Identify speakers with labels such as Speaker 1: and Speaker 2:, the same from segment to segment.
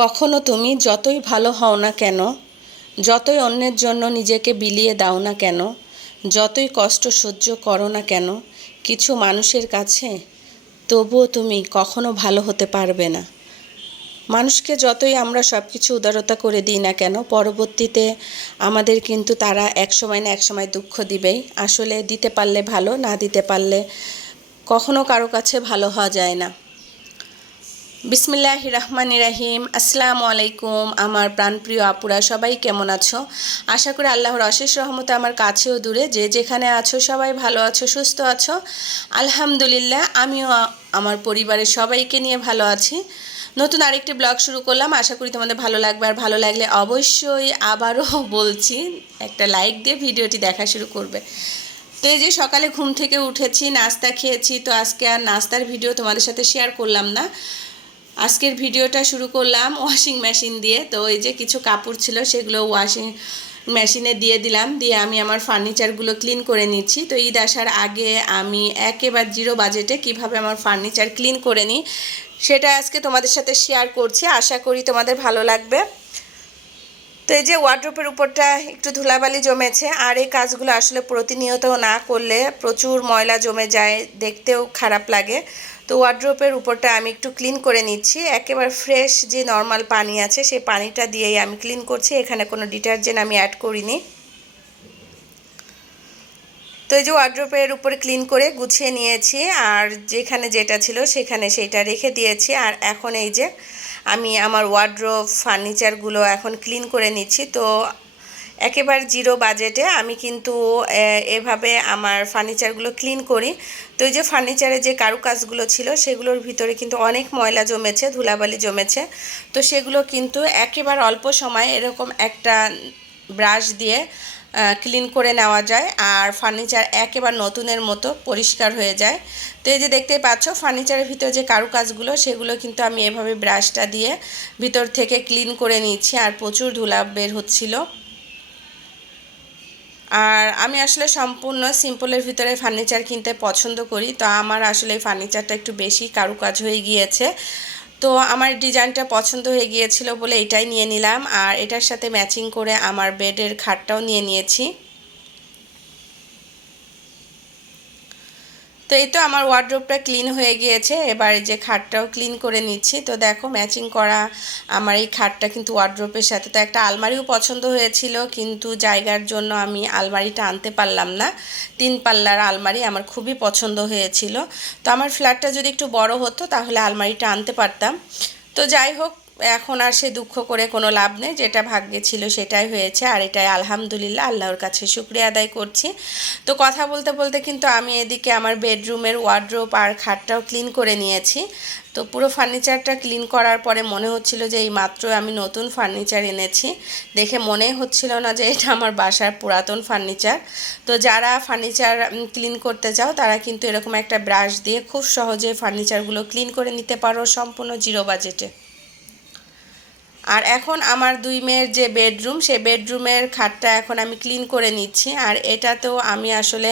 Speaker 1: কখনো তুমি যতই ভালো হও না কেন, যতই অন্যের জন্য নিজেকে বিলিয়ে দাও না কেন, যতই কষ্ট সহ্য করো না কেন, কিছু মানুষের কাছে তবুও তুমি কখনো ভালো হতে পারবে না। মানুষকে যতই আমরা সব কিছু উদারতা করে দিই না কেন, পরবর্তীতে আমাদের কিন্তু তারা এক সময় না এক সময় দুঃখ দিবেই। আসলে দিতে পারলে ভালো, না দিতে পারলে কখনো কারও কাছে ভালো হওয়া যায় না। বিসমিল্লাহ রহমান রাহিম। আসসালামু আলাইকুম আমার প্রাণপ্রিয় আপুরা, সবাই কেমন আছো? আশা করি আল্লাহর অশেষ রহমতে আমার কাছেও দূরে। যে যেখানে আছো, সবাই ভালো আছো, সুস্থ আছো। আলহামদুলিল্লাহ, আমিও আমার পরিবারের সবাইকে নিয়ে ভালো আছি। নতুন আরেকটি ব্লগ শুরু করলাম। আশা করি তোমাদের ভালো লাগবে। আর ভালো লাগলে অবশ্যই আবারও বলছি, একটা লাইক দিয়ে ভিডিওটি দেখা শুরু করবে। তো এই যে সকালে ঘুম থেকে উঠেছি, নাস্তা খেয়েছি। তো আজকে আর নাস্তার ভিডিও তোমাদের সাথে শেয়ার করলাম না। আজকের ভিডিওটা শুরু করলাম ওয়াশিং মেশিন দিয়ে। তো এই যে কিছু কাপড় ছিল সেগুলো ওয়াশিং মেশিনে দিয়ে দিলাম। দিয়ে আমি আমার ফার্নিচারগুলো ক্লিন করে নিচ্ছি। তো ঈদ আসার আগে আমি একেবারে জিরো বাজেটে কীভাবে আমার ফার্নিচার ক্লিন করে নিই, সেটা আজকে তোমাদের সাথে শেয়ার করছি। আশা করি তোমাদের ভালো লাগবে। তো এই যে ওয়ার্ড্রোপের উপরটা একটু ধুলাবালি জমেছে। আর এই কাজগুলো আসলে প্রতিনিয়ত না করলে প্রচুর ময়লা জমে যায়, দেখতেও খারাপ লাগে। তো ওয়ার্ড্রোপের উপরটা আমি একটু ক্লিন করে নিচ্ছি। একেবারে ফ্রেশ যে নর্মাল পানি আছে, সেই পানিটা দিয়েই আমি ক্লিন করছি। এখানে কোনো ডিটারজেন্ট আমি অ্যাড করিনি। তো এই যে ওয়ার্ড্রোপের উপরে ক্লিন করে গুছিয়ে নিয়েছি, আর যেখানে যেটা ছিল সেখানে সেইটা রেখে দিয়েছি। আর এখন এই যে আমি আমার ওয়ার্ড্রোপ ফার্নিচারগুলো এখন ক্লিন করে নিচ্ছি। তো একেবারে জিরো বাজেটে আমি কিন্তু এভাবে আমার ফার্নিচারগুলো ক্লিন করি। তো এই যে ফার্নিচারে যে কারুকাজগুলো ছিল, সেগুলোর ভিতরে কিন্তু অনেক ময়লা জমেছে, ধুলাবালি জমেছে। তো সেগুলো কিন্তু একেবারে অল্প সময় এরকম একটা ব্রাশ দিয়ে ক্লিন করে নেওয়া যায় আর ফার্নিচার একেবারে নতুনের মতো পরিষ্কার হয়ে যায়। তো এই যে দেখতেই পাচ্ছ, ফার্নিচারের ভিতরে যে কারুকাজগুলো, সেগুলো কিন্তু আমি এভাবে ব্রাশটা দিয়ে ভিতর থেকে ক্লিন করে নিচ্ছি আর প্রচুর ধুলা বের হচ্ছিল। আর আমি আসলে সম্পূর্ণ সিম্পলের ভিতরে ফার্নিচার কিনতে পছন্দ করি। তো আমার আসলে এই ফার্নিচারটা একটু বেশি কারুকাজ হয়ে গিয়েছে। তো আমার ডিজাইনটা পছন্দ হয়ে গিয়েছিল বলে এটাই নিয়ে নিলাম। আর এটার সাথে ম্যাচিং করে আমার বেডের খাটটাও নিয়ে নিয়েছি। তো এই তো আমার ওয়ার্ড্রোবটা ক্লিন হয়ে গিয়েছে। এবার যে খাটটাও ক্লিন করে নিচ্ছি। তো দেখো ম্যাচিং করা আমার এই খাটটা কিন্তু ওয়ার্ড্রোবের সাথে। তো একটা আলমারিও পছন্দ হয়েছিল, কিন্তু জায়গার জন্য আমি আলমারিটা আনতে পারলাম না। তিন পাল্লার আলমারি আমার খুবই পছন্দ হয়েছিল। তো আমার ফ্ল্যাটটা যদি একটু বড় হতো, তাহলে আলমারিটা আনতে পারতাম। তো যাই হোক এখন আর সে দুঃখ করে কোনো লাভ নেই, যেটা ভাগ্যে ছিল সেটাই হয়েছে আর এটাই আলহামদুলিল্লাহ, আল্লাহর কাছে শুক্রিয়া আদায় করছি। তো কথা বলতে বলতে কিন্তু আমি এদিকে আমার বেডরুমের ওয়ার্ড্রোপ আর খাটটাও ক্লিন করে নিয়েছি। তো পুরো ফার্নিচারটা ক্লিন করার পরে মনে হচ্ছিল যে এই মাত্র আমি নতুন ফার্নিচার এনেছি। দেখে মনেই হচ্ছিল না যে এটা আমার বাসার পুরাতন ফার্নিচার তো যারা ফার্নিচার ক্লিন করতে চাও, তারা কিন্তু এরকম একটা ব্রাশ দিয়ে খুব সহজে ফার্নিচারগুলো ক্লিন করে নিতে পারো সম্পূর্ণ জিরো বাজেটে আর এখন আমার দুই মেয়ের যে বেডরুম সেই বেডরুমের খাটটা এখন আমি ক্লিন করে নিচ্ছি। আর এটাতেও আমি আসলে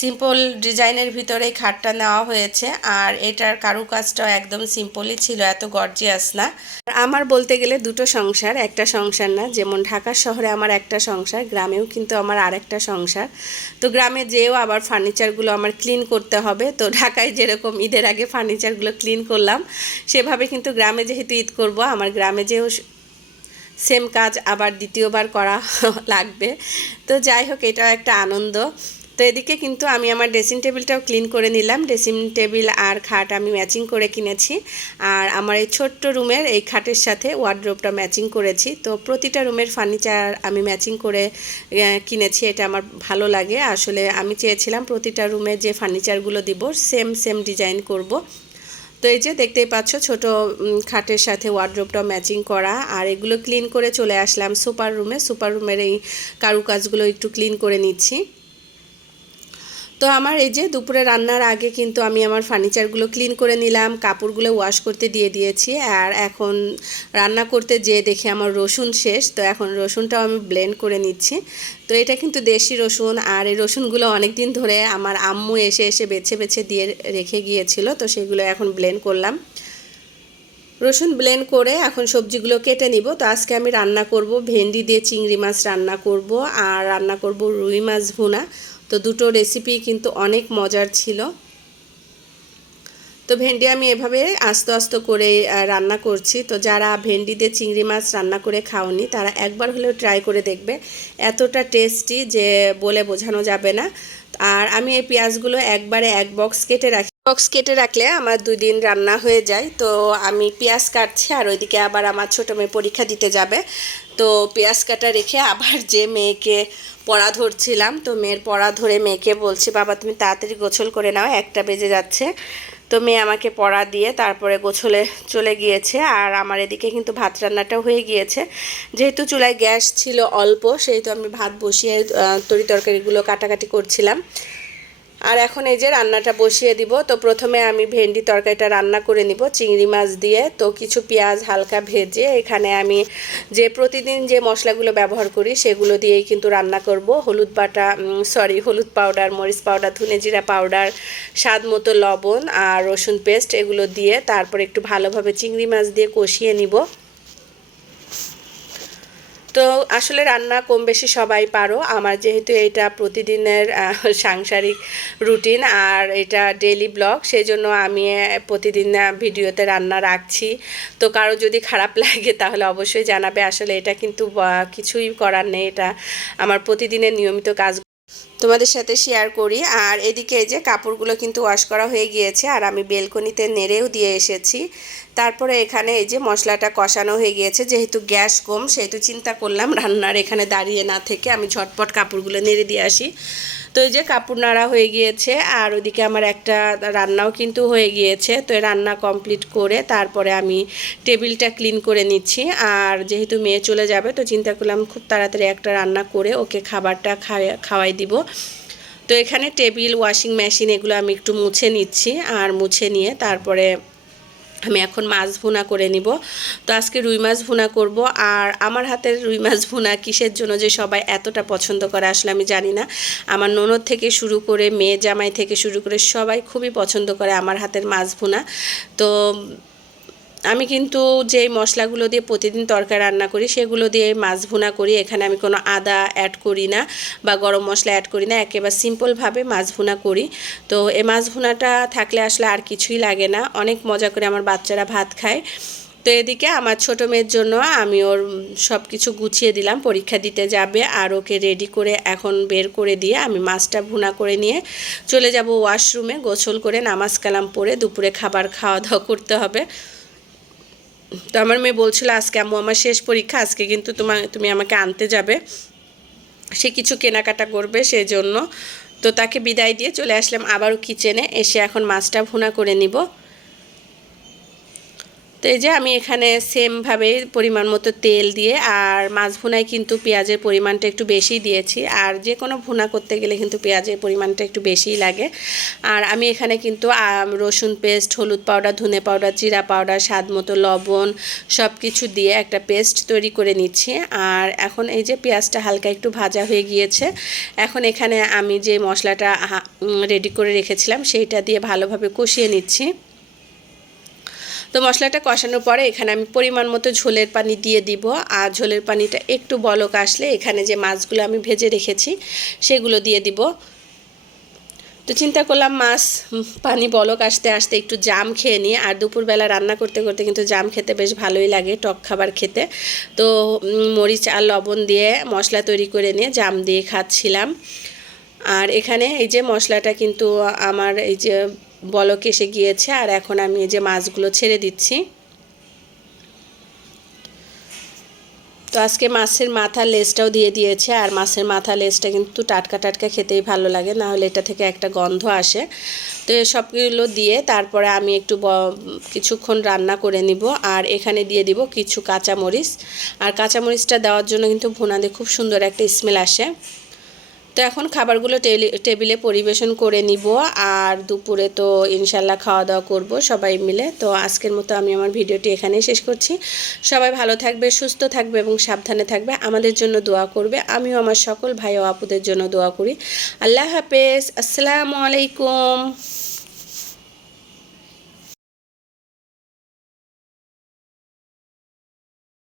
Speaker 1: সিম্পল ডিজাইনের ভিতরেই খাটটা নেওয়া হয়েছে। আর এটার কারুকাজটাও একদম সিম্পলই ছিল, এত গর্জিয়াস না। আমার বলতে গেলে দুটো সংসার, একটা সংসার না। যেমন ঢাকা শহরে আমার একটা সংসার, গ্রামেও কিন্তু আমার আরেকটা সংসার। তো গ্রামে যেও আবার ফার্নিচারগুলো আমার ক্লিন করতে হবে। তো ঢাকায় যেরকম ঈদের আগে ফার্নিচারগুলো ক্লিন করলাম, সেভাবে কিন্তু গ্রামে যেহেতু ঈদ করব, আমার গ্রামে যেও সেম কাজ আবার দ্বিতীয়বার করা লাগবে। তো যাই হোক, এটা একটা আনন্দ। তো এদিকে কিন্তু আমি আমার ড্রেসিং টেবিলটাও ক্লিন করে নিলাম। ড্রেসিং টেবিল আর খাট আমি ম্যাচিং করে কিনেছি। আর আমার এই ছোট্ট রুমের এই খাটের সাথে ওয়ার্ড্রোবটা ম্যাচিং করেছি। তো প্রতিটা রুমের ফার্নিচার আমি ম্যাচিং করে কিনেছি। এটা আমার ভালো লাগে। আসলে আমি চেয়েছিলাম প্রতিটা রুমে যে ফার্নিচারগুলো দিব সেম সেম ডিজাইন করব। তো এই যে দেখতেই পাচ্ছ ছোট খাটের সাথে ওয়ার্ড্রোবটা ম্যাচিং করা। আর এগুলো ক্লিন করে চলে আসলাম সুপার রুমে সুপার রুমের এই কারুকাজগুলো একটু ক্লিন করে নিচ্ছি। তো আমার এই যে দুপুরে রান্নার আগে কিন্তু আমি আমার ফার্নিচারগুলো ক্লিন করে নিলাম, কাপড়গুলো ওয়াশ করতে দিয়ে দিয়েছি আর এখন রান্না করতে যেয়ে দেখি আমার রসুন শেষ, তো এখন রসুনটাও আমি ব্লেন্ড করে নিচ্ছি। তো এটা কিন্তু দেশি রসুন আর এই রসুনগুলো অনেক দিন ধরে আমার আম্মু এসে এসে বেছে বেছে দিয়ে রেখে গিয়েছিল, তো সেগুলো এখন ব্লেন্ড করলাম। রসুন ব্লেন্ড করে এখন সবজিগুলো কেটে নিব, তো আজকে আমি রান্না করব ভেন্ডি দিয়ে চিংড়ি মাছ রান্না করব আর রান্না করব রুই মাছ ভুনা। তো দুটো রেসিপি কিন্তু অনেক মজার ছিল। তো ভেন্ডি আমি এভাবে আস্তে আস্তে করে রান্না করছি। তো যারা ভেন্ডি দিয়ে চিংড়ি মাছ রান্না করে খাওনি, তারা একবার হলেও ট্রাই করে দেখবে। এতটা টেস্টি যে বলে বোঝানো যাবে না। আর আমি এই পেঁয়াজগুলো একবারে এক বক্স কেটে রাখি। বক্স কেটে রাখলে আমার দুই দিন রান্না হয়ে যায়। তো আমি পেঁয়াজ কাটছি আর ওইদিকে আবার আমার ছোটো মেয়ে পরীক্ষা দিতে যাবে। তো পেঁয়াজ কাটা রেখে আবার যে মেয়েকে পড়া ধরছিলাম, তো মেয়ের পড়া ধরে মেয়েকে বলছি, বাবা, তুমি তাড়াতাড়ি গোছল করে নাও, একটা বেজে যাচ্ছে। তো মেয়ে আমাকে পড়া দিয়ে তারপরে গোছলে চলে গিয়েছে। আর আমার এদিকে কিন্তু ভাত রান্নাটাও হয়ে গিয়েছে। যেহেতু চুলায় গ্যাস ছিল অল্প, সেহেতু আমি ভাত বসিয়ে তরি তরকারিগুলো কাটাকাটি করছিলাম। আর এখন এই যে রান্নাটা বসিয়ে দিব, তো প্রথমে আমি ভেন্ডি তরকারিটা রান্না করে নিব, চিংড়ি মাছ দিয়ে। তো কিছু পেঁয়াজ হালকা ভেজে এখানে আমি যে প্রতিদিন যে মশলাগুলো ব্যবহার করি সেগুলো দিয়েই কিন্তু রান্না করব। হলুদ বাটা সরি হলুদ পাউডার মরিচ পাউডার ধনে জিরা পাউডার স্বাদ মতো লবণ আর রসুন পেস্ট এগুলো দিয়ে তারপর একটু ভালোভাবে চিংড়ি মাছ দিয়ে কষিয়ে নিব। তো আসলে রান্না কম বেশি সবাই পারো। আমার যেহেতু এটা প্রতিদিনের সাংসারিক রুটিন আর এটা ডেলি ব্লগ সেই জন্য আমি প্রতিদিন ভিডিওতে রান্না রাখছি। তো কারও যদি খারাপ লাগে তাহলে অবশ্যই জানাবে। আসলে এটা কিন্তু কিছুই করার নেই। এটা আমার প্রতিদিনের নিয়মিত কাজ তোমাদের সাথে শেয়ার করি। আর এদিকে এই যে কাপড়গুলো কিন্তু ওয়াশ করা হয়ে গিয়েছে, আর আমি বেলকনিতে নেড়েও দিয়ে এসেছি। তারপরে এখানে এই যে মশলাটা কষানো হয়ে গিয়েছে, যেহেতু গ্যাস কম, সেহেতু চিন্তা করলাম রান্নার এখানে দাঁড়িয়ে না থেকে আমি ঝটপট কাপড়গুলো নেড়ে দিয়ে আসি। তো এই যে কাপড় নাড়া হয়ে গিয়েছে, আর ওদিকে আমার একটা রান্নাও কিন্তু হয়ে গিয়েছে। তো রান্না কমপ্লিট করে তারপরে আমি টেবিলটা ক্লিন করে নিচ্ছি। আর যেহেতু মেয়ে চলে যাবে, তো চিন্তা করলাম খুব তাড়াতাড়ি একটা রান্না করে ওকে খাবারটা খাওয়া খাওয়াই দিব। তো এখানে টেবিল ওয়াশিং মেশিন এগুলো আমি একটু মুছে নিচ্ছি। আর মুছে নিয়ে তারপরে আমি এখন মাছ ভুনা করে নিব। তো আজকে রুই মাছ ভুনা করব আর আমার হাতের রুই মাছ ভুনা কিসের জন্য যে সবাই এতটা পছন্দ করে আসলে আমি জানি না। আমার ননদ থেকে শুরু করে মেয়ে জামাই থেকে শুরু করে সবাই খুবই পছন্দ করে আমার হাতের মাছ ভুনা। তো আমি কিন্তু যে মশলাগুলো দিয়ে প্রতিদিন তরকারি রান্না করি, সেগুলো দিয়ে মাছ ভুনা করি। এখানে আমি কোনো আদা অ্যাড করি না বা গরম মশলা অ্যাড করি না, একেবারে সিম্পলভাবে মাছ ভুনা করি। তো এই মাছ ভুনাটা থাকলে আসলে আর কিছুই লাগে না। অনেক মজা করে আমার বাচ্চারা ভাত খায়। তো এদিকে আমার ছোটো মেয়ের জন্য আমি ওর সব কিছু গুছিয়ে দিলাম, পরীক্ষা দিতে যাবে আর ওকে রেডি করে এখন বের করে দিয়ে আমি মাছটা ভুনা করে নিয়ে চলে যাব ওয়াশরুমে গোসল করে নামাজ কালাম পরে দুপুরে খাবার খাওয়া দাওয়া করতে হবে। তো আমার মেয়ে বলছিল, আজকে আম্মু আমার শেষ পরীক্ষা, আজকে কিন্তু তোমার তুমি আমাকে আনতে যাবে। সে কিছু কেনাকাটা করবে সেই জন্য তো তাকে বিদায় দিয়ে চলে আসলাম আবারও কিচেনে এসে এখন মাছটা ভুনা করে নিব। তো এই যে আমি এখানে সেমভাবে পরিমাণ মতো তেল দিয়ে আর মাছ ভুনায় কিন্তু পেঁয়াজের পরিমাণটা একটু বেশি দিয়েছি। আর যে কোনো ভুনা করতে গেলে কিন্তু পেঁয়াজের পরিমাণটা একটু বেশিই লাগে। আর আমি এখানে কিন্তু রসুন পেস্ট, হলুদ পাউডার, ধনে পাউডার, জিরা পাউডার, স্বাদ মতো লবণ সব কিছু দিয়ে একটা পেস্ট তৈরি করে নিচ্ছি। আর এখন এই যে পেঁয়াজটা হালকা একটু ভাজা হয়ে গিয়েছে, এখন এখানে আমি যে মশলাটা রেডি করে রেখেছিলাম, সেইটা দিয়ে ভালোভাবে কষিয়ে নিচ্ছি। তো মশলাটা কষানোর পরে এখানে আমি পরিমাণ মতো ঝোলের পানি দিয়ে দিব। আর ঝোলের পানিটা একটু বলক আসলে এখানে যে মাছগুলো আমি ভেজে রেখেছি, সেগুলো দিয়ে দিব। তো চিন্তা করলাম মাছ পানি বলক আসতে আসতে একটু জাম খেয়ে নিই। আর দুপুরবেলা রান্না করতে করতে কিন্তু জাম খেতে বেশ ভালোই লাগে টক খাবার খেতে। তো মরিচ আর লবণ দিয়ে মশলা তৈরি করে নিয়ে জাম দিয়ে খাচ্ছিলাম। আর এখানে এই যে মশলাটা কিন্তু আমার এই যে বলক এসে গিয়েছে, আর এখন আমি এই যে মাছগুলো ছেড়ে দিচ্ছি। তো আজকে মাছের মাথা লেজটাও দিয়ে দিয়েছে, আর মাছের মাথা লেজটা কিন্তু টাটকা টাটকা খেতেই ভালো লাগে না হলে এটা থেকে একটা গন্ধ আসে। তো সবগুলো দিয়ে তারপরে আমি একটু কিছুক্ষণ রান্না করে নিব, আর এখানে দিয়ে দিব কিছু কাঁচামরিচ। আর কাঁচামরিচটা দেওয়ার জন্য কিন্তু ভুনাতে খুব সুন্দর একটা স্মেল আসে। তো এখন খাবারগুলো টেবিলে পরিবেশন করে নিব আর দুপুরে তো ইনশাল্লাহ খাওয়া দাওয়া করব সবাই মিলে। তো আজকের মতো আমি আমার ভিডিওটি এখানেই শেষ করছি। সবাই ভালো থাকবে, সুস্থ থাকবে এবং সাবধানে থাকবে, আমাদের জন্য দোয়া করবে। আমিও আমার সকল ভাই ও আপুদের জন্য দোয়া করি। আল্লাহ হাফেজ, আসসালামু আলাইকুম।